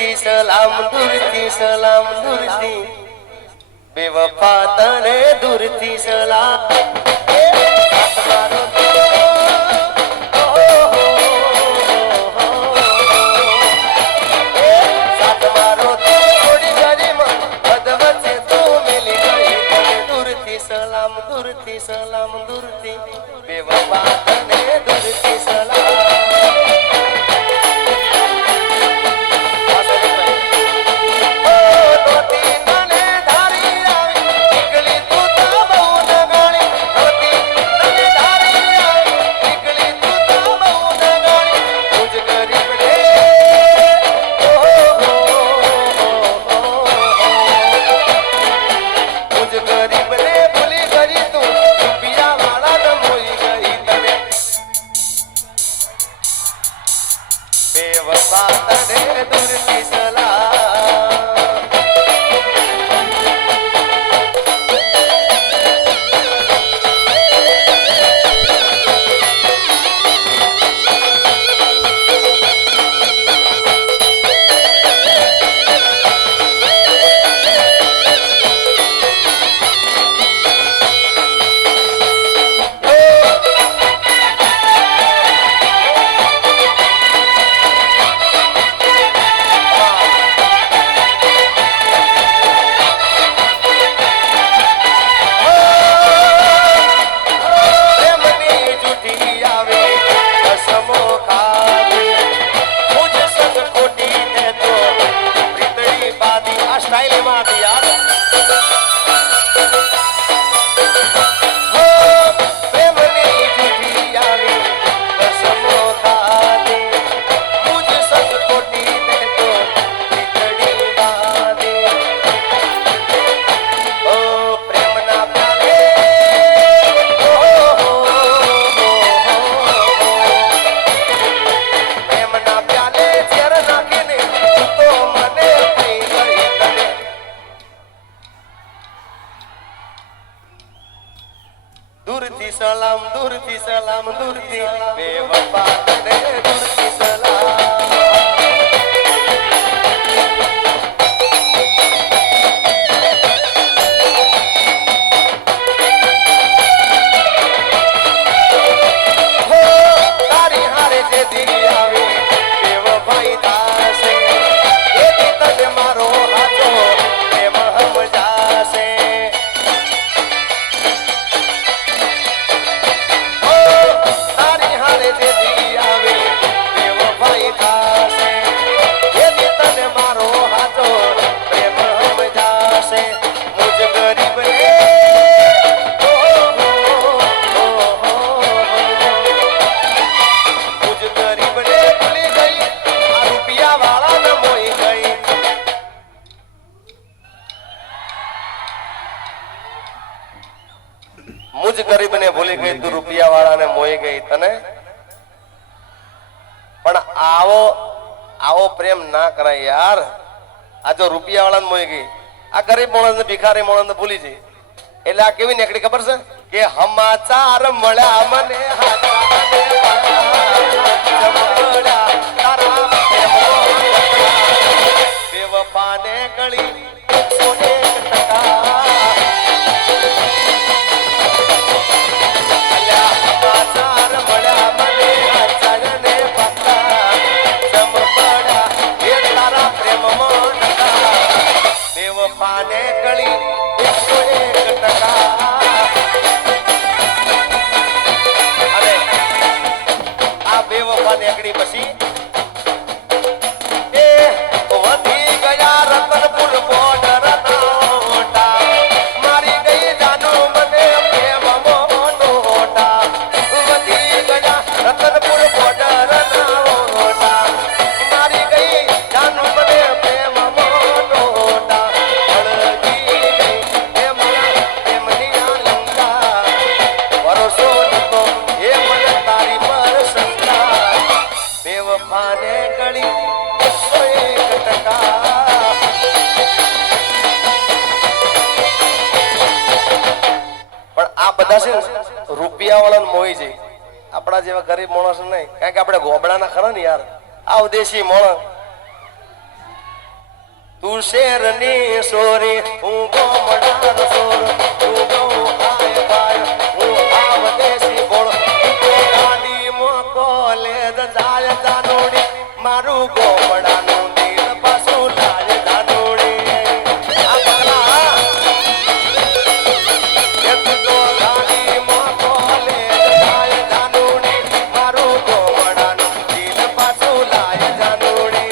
दूरती सलाम दूरती सलाम दूरती बेवफा तने दूरती सलाम सलाम दूरती सलाम दूरती बेवफा तने दूरती सलाम बेवफा तने दूरती सलाम दूरती बेवफा तने दूरती सलाम हो तारी हारे जे दी आवे बेवफाई दासे ए दी तने मारो हाथो प्रेम हम जासे मुझ गरीब ने भूली गई तू रुपया वाला ने मोई गई तने पण आवो आवो प्रेम ना कराय यार आ जो रुपया वाला ने मोई गई आ गरीब माणस ने भिखारी माणस ने भूली जी એટલે આ કેવી નીકળી ખબર છે કે હમાચાર મળ્યા મને બેવફાને ગળી 101% પછી એ વધી ગયા રતનપુર બોર્ડર નોટા મારી ગઈ જાનો મને પ્રેમ મોટોટા વધી ગયા રતનપુર બોર્ડર નોટા મારી ગઈ જાનો મને પ્રેમ મોટોટા અળગી ગઈ એ મને પ્રેમની આલંકા ભરોસો નતો એ મને તારી પર શંકા बेवफाने गली 101% પણ આ બધા છે રૂપિયા વાળાને મોઈ જાય આપણા જેવા ગરીબ માણસ નહીં કારણ કે આપણે ગોબડાના ખરા ને યાર આ દેશી માણસ તું શેરની સોરી હું ગોમડાનો સોર તું ગૌ હાય ભાઈ હું આવદેશી બોળ તો ગાડી મોકો લે જાય જાનોડી મારું ગોમડાનું દિલ પાછું લાય જાનોડી આ પગલા એ તું તો ગાડી મોકો લે જાય જાનોડી મારું ગોમડાનું દિલ પાછું લાય જાનોડી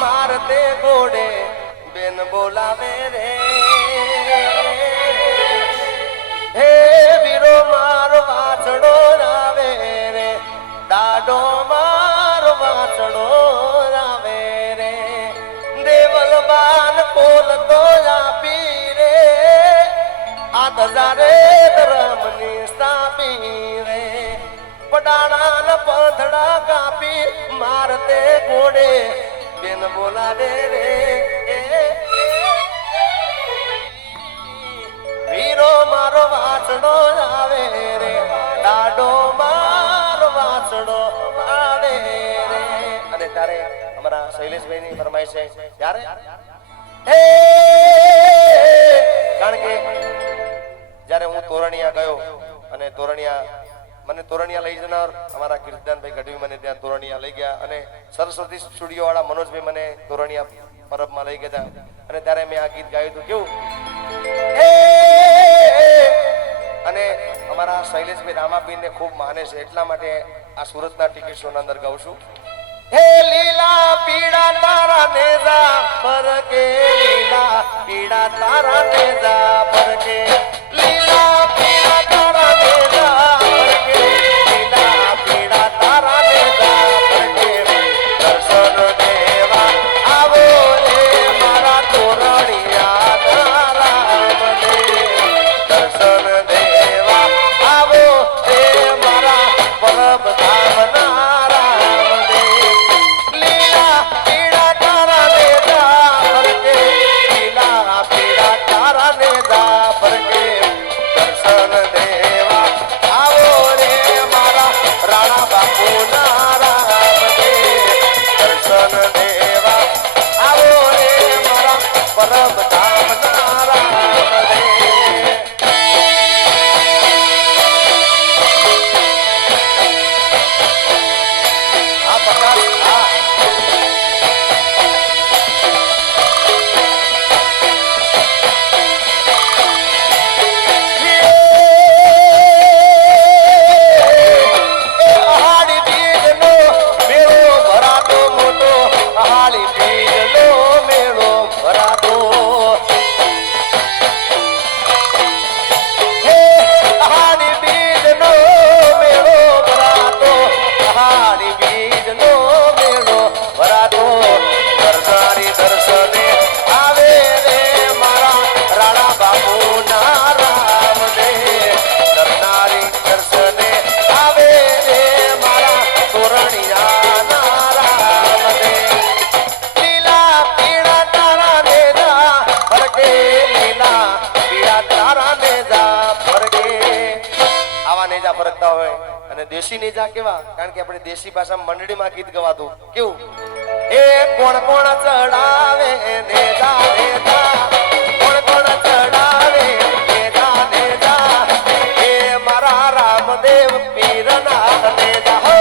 મારતે ઘોડે બેન બોલાવે રે હે વીરો મારો વાછડો રાવે રે દાડો મારો વાછડો રાવે રે દેવલ બાન કોલ તો આપી રે આ દજારે ધરમની સ્થાપી રે પડાણા પંથડા કાપી મારતે ઘોડે બેન બોલાવે રે વીરો મારો વાછડો આવે રે દાડો મારો વાછડો આવે રે અને ત્યારે અમારા શૈલેષભાઈ ની ફરમાઈશ છે ત્યારે કારણ કે જ્યારે હું તોરણિયા ગયો અને મને તોરણિયા લઈ જનાર અમારા કીર્તનભાઈ ગઢવી મને ત્યાં તોરણિયા લઈ ગયા અને સરસ્વતી સ્ટુડિયો વાળા મનોજભાઈ મને તોરણિયા પરબમાં લઈ ગયા અને ત્યારે મેં આ ગીત ગાયું હતું કેવું અને અમારા શૈલેષભાઈ રામાબીનને ખૂબ માને છે એટલા માટે આ સુરતના ટિકિટ શોના અંદર ગાઉં છું હે લીલા પીડા તારા નેજા પર કે લીલા પીડા તારા નેજા પર કે લીલા પીડા તારા નેજા પર કે લીલા પીડા તારા નેજા પર કે દર્શન દેવા આવો રે મારા તોરણિયા રામ દે દર્શન દેવા આવો રે મારા પરબ ધામના રામ દે લીલા પીડા તારા નેજા પર કે લીલા પીડા તારા નેજા પર કે દર્શન દેવા આવો રે મારા રાણા બાપુના રામ દે દર્શન દેવા આવો રે મારા પરબ ધામના રામ દે આ પ્રકાશ આ અહાડી બીજનો મેળો ભરાતો મોટો અહાડી બીજનો મેળો ભરાતો હે અહાડી બીજનો મેળો ભરાતો અહાડી બીજનો મેળો ભરાતો દર્શનારી દર્શને આવે રે મારા રાણા બાપુના રામ દે દર્શનારી દર્શને આવે રે મારા તોરણિયાના રામ દે લીલા પીળા તારા નેજા ફરકે લીલા પીળા તારા નેજા ફરકે આવા નેજા ફરકતા હોય અને દેશી નેજા કેવા કારણ કે આપણે દેશી ભાષામાં મંડળીમાં ગીત ગવાતું કેવું એ કોણ કોણ ચડાવે નેજા નેજા કોણ કોણ ચડાવે નેજા નેજા એ મારા રામદેવ પીરના નેજા હો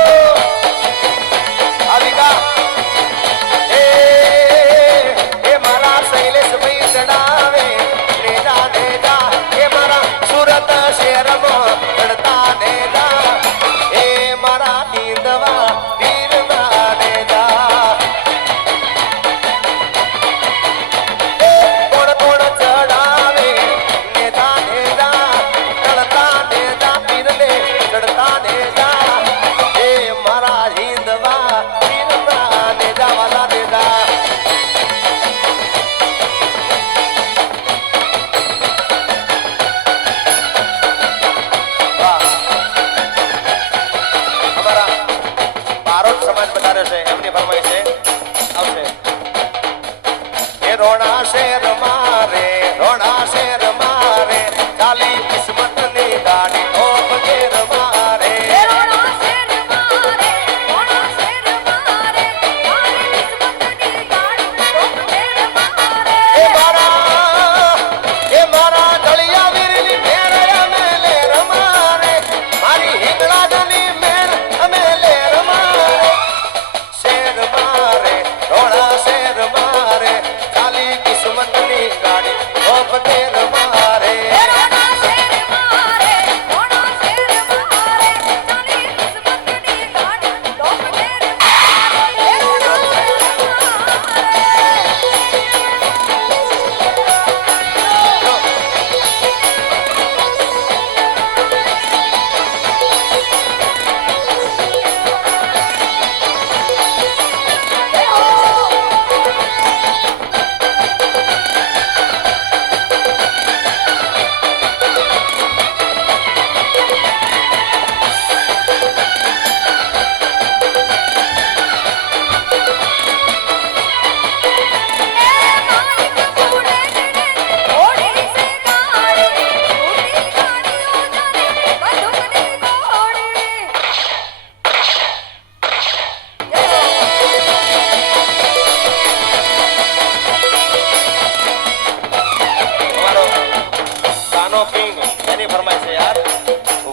ગાવાનો કિંગ એની ફરમાઈશ છે યાર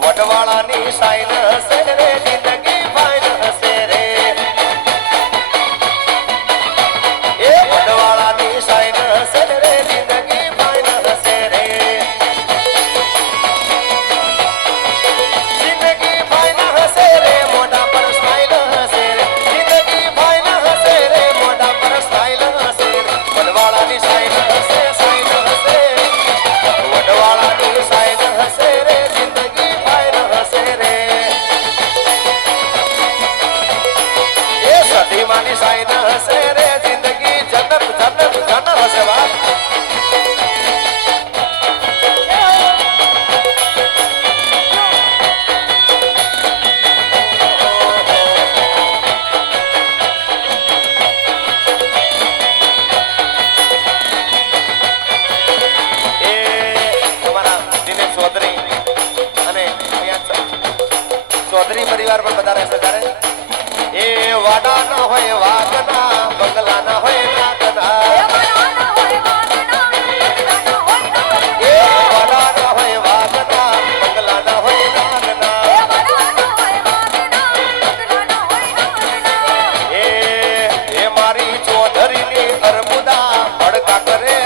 વડવાળાની સાઈન હશે રે જિંદગી ફાઈન હશે રે એ વડવાળાની સાઈન હશે રે જિંદગી ફાઈન હશે રે જિંદગી ફાઈન હશે રે મોઢા પર સ્માઈલ હશે રે જિંદગી ફાઈન હશે રે મોઢા પર સ્માઈલ હશે રે વડવાળાની સાઈન હશે સાઈન હશે વડવાળાની સાઈન હશે રે જિંદગી ફાઈન હશે રે એ સધીમાની સાઈન હશે રે જિંદગી જન્નત જન્નત જન્નત હશે વાત ચૌધરી પરિવાર પણ બધા રહેશે ત્યારે એ વાડા ના હોય વાગના બંગલા ના હોય નાગના એ વાડા ના હોય વાગના બંગલા ના હોય નાગના એ મારી ચૌધરીની અરબુદા ભડકા કરે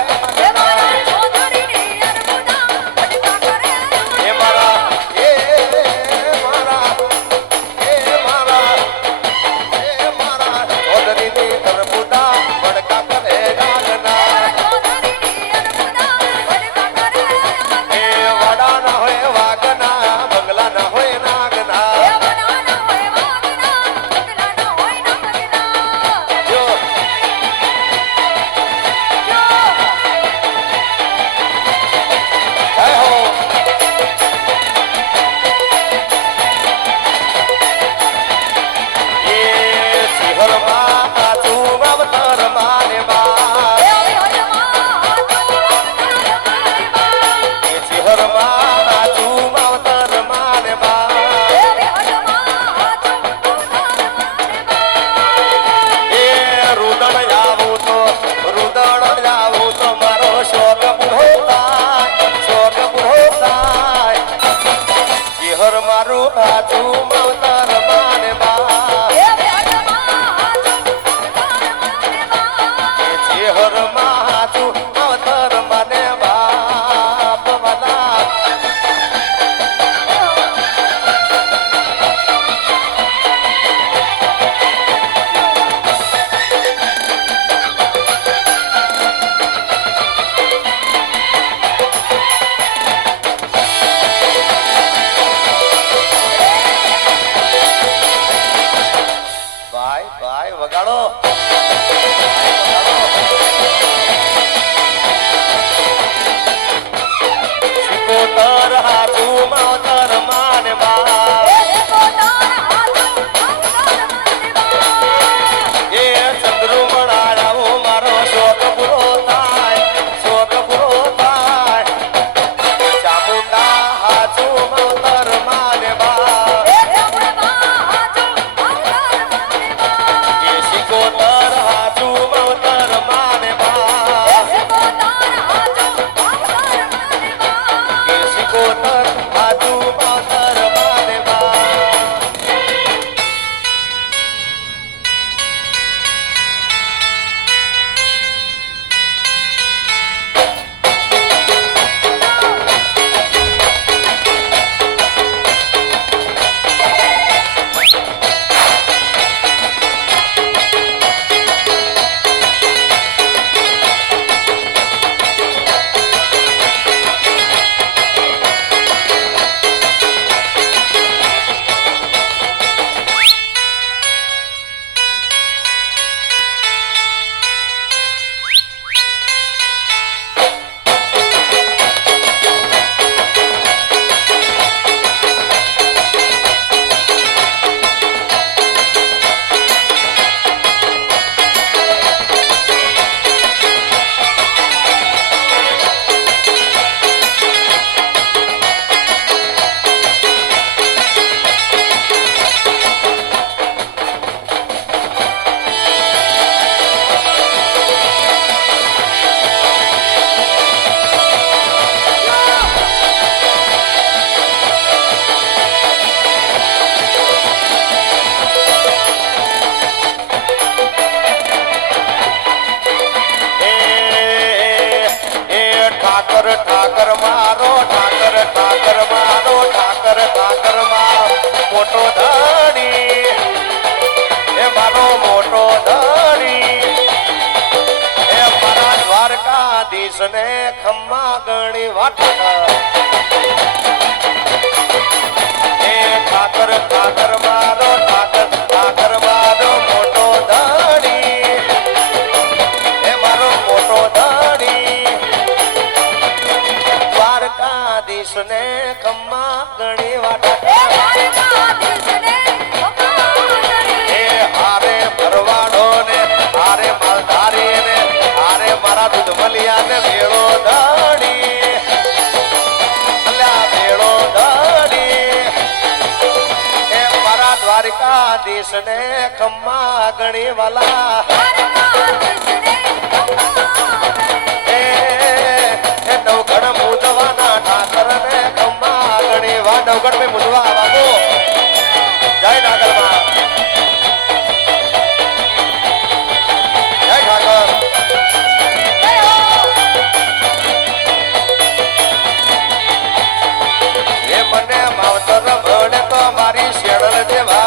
વાહ ઠાકર એ ઠાકર ઠાકર મારો ઠાકર ઠાકર મારો મોટો ધણી એ મારો મોટો ધણી દ્વારકાધીશ ને ખમ્મા ગણી વાટા એ હારે ભરવાડો ને હારે માલધારી ને હારે મારા દૂધમલિયા ને ભેળો ધણી અલ્યા ભેળો ધણી એ મારા દ્વારકાધીશ ને ખમ્મા ગણી વાલા એ નવગણ મુદવાના ઠાકર ને ખમ્મા ગણી વા નવગણ મેં મુદવા બાબુ જય નાગલમાં જય ઠાકર એ મને માવતર ભણે તો મારી શેડલ દેવા